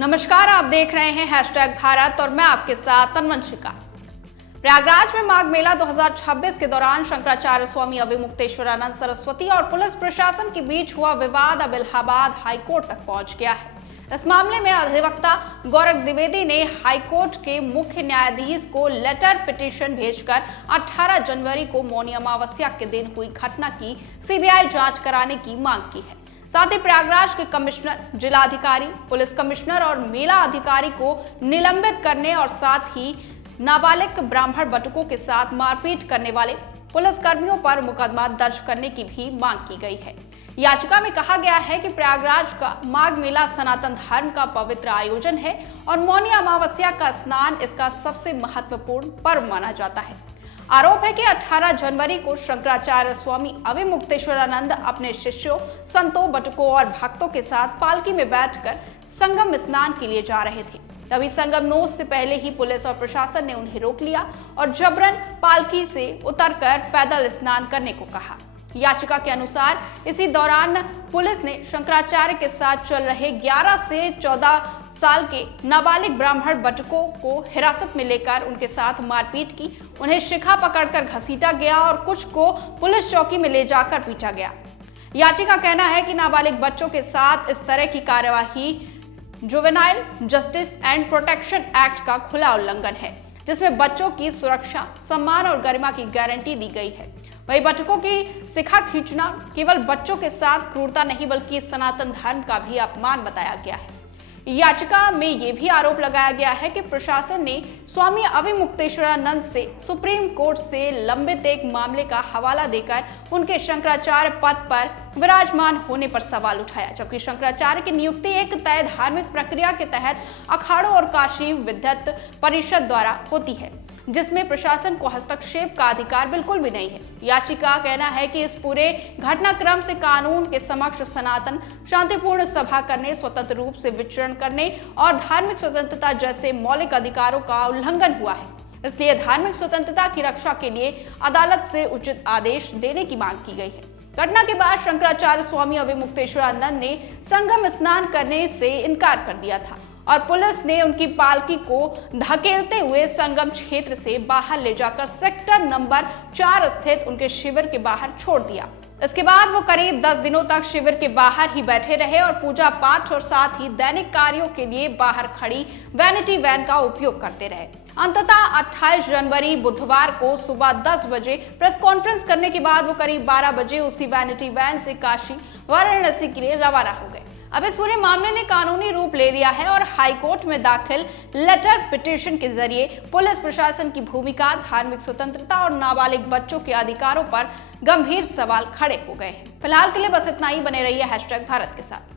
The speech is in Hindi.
नमस्कार, आप देख रहे हैं #भारत और मैं आपके साथ तन्वंशिका। प्रयागराज में माघ मेला 2026 के दौरान शंकराचार्य स्वामी अविमुक्तेश्वरानंद सरस्वती और पुलिस प्रशासन के बीच हुआ विवाद अब इलाहाबाद हाईकोर्ट तक पहुंच गया है। इस मामले में अधिवक्ता गौरव द्विवेदी ने हाईकोर्ट के मुख्य न्यायाधीश को लेटर पिटीशन भेजकर 18 जनवरी को मौनी अमावस्या के दिन हुई घटना की सीबीआई जांच कराने की मांग की है। साथ ही प्रयागराज के कमिश्नर, जिलाधिकारी, पुलिस कमिश्नर और मेला अधिकारी को निलंबित करने और साथ ही नाबालिग ब्राह्मण बटुकों के साथ मारपीट करने वाले पुलिस कर्मियों पर मुकदमा दर्ज करने की भी मांग की गई है। याचिका में कहा गया है कि प्रयागराज का माघ मेला सनातन धर्म का पवित्र आयोजन है और मौनी अमावस्या का स्नान इसका सबसे महत्वपूर्ण पर्व माना जाता है। आरोप है कि 18 जनवरी को शंकराचार्य स्वामी अविमुक्तेश्वरानंद अपने शिष्यों, संतों, बटुकों और भक्तों के साथ पालकी में बैठकर संगम स्नान के लिए जा रहे थे। तभी संगम नोस से पहले ही पुलिस और प्रशासन ने उन्हें रोक लिया और जबरन पालकी से उतरकर पैदल स्नान करने को कहा। याचिका के अनुसार इसी दौरान पुलिस ने शंकराचार्य के साथ चल रहे 11 से 14 साल के नाबालिग ब्राह्मण बटुकों को हिरासत में लेकर उनके साथ मारपीट की। उन्हें शिखा पकड़कर घसीटा गया और कुछ को पुलिस चौकी में ले जाकर पीटा गया। याचिका का कहना है कि नाबालिग बच्चों के साथ इस तरह की कार्यवाही juvenile justice and protection act का खुला उल्लंघन है, जिसमें बच्चों की सुरक्षा, सम्मान और गरिमा की गारंटी दी गई है। वही बटुकों की शिखा खींचना केवल बच्चों के साथ क्रूरता नहीं बल्कि सनातन धर्म का भी अपमान बताया गया है। याचिका में यह भी आरोप लगाया गया है कि प्रशासन ने स्वामी अविमुक्तेश्वरानंद से सुप्रीम कोर्ट से लंबित एक मामले का हवाला देकर उनके शंकराचार्य पद पर विराजमान होने पर सवाल उठाया, जबकि शंकराचार्य की नियुक्ति एक तय धार्मिक प्रक्रिया के तहत अखाड़ों और काशी विद्वत परिषद द्वारा होती है, जिसमें प्रशासन को हस्तक्षेप का अधिकार बिल्कुल भी नहीं है। याचिका का कहना है कि इस पूरे घटनाक्रम से कानून के समक्ष सनातन, शांतिपूर्ण सभा करने, स्वतंत्र रूप से विचरण करने और धार्मिक स्वतंत्रता जैसे मौलिक अधिकारों का उल्लंघन हुआ है। इसलिए धार्मिक स्वतंत्रता की रक्षा के लिए अदालत से उचित आदेश देने की मांग की गई है। घटना के बाद शंकराचार्य स्वामी अविमुक्तेश्वरानंद ने संगम स्नान करने से इनकार कर दिया था और पुलिस ने उनकी पालकी को धकेलते हुए संगम क्षेत्र से बाहर ले जाकर सेक्टर नंबर 4 स्थित उनके शिविर के बाहर छोड़ दिया। इसके बाद वो करीब 10 दिनों तक शिविर के बाहर ही बैठे रहे और पूजा पाठ और साथ ही दैनिक कार्यों के लिए बाहर खड़ी वैनिटी वैन का उपयोग करते रहे। अंततः 28 जनवरी बुधवार को सुबह 10 बजे प्रेस कॉन्फ्रेंस करने के बाद वो करीब 12 बजे उसी वैनिटी वैन से काशी वाराणसी के लिए रवाना हो गए। अब इस पूरे मामले ने कानूनी रूप ले लिया है और हाईकोर्ट में दाखिल लेटर पिटीशन के जरिए पुलिस प्रशासन की भूमिका, धार्मिक स्वतंत्रता और नाबालिग बच्चों के अधिकारों पर गंभीर सवाल खड़े हो गए हैं। फिलहाल के लिए बस इतना ही। बने रहिए #भारत के साथ।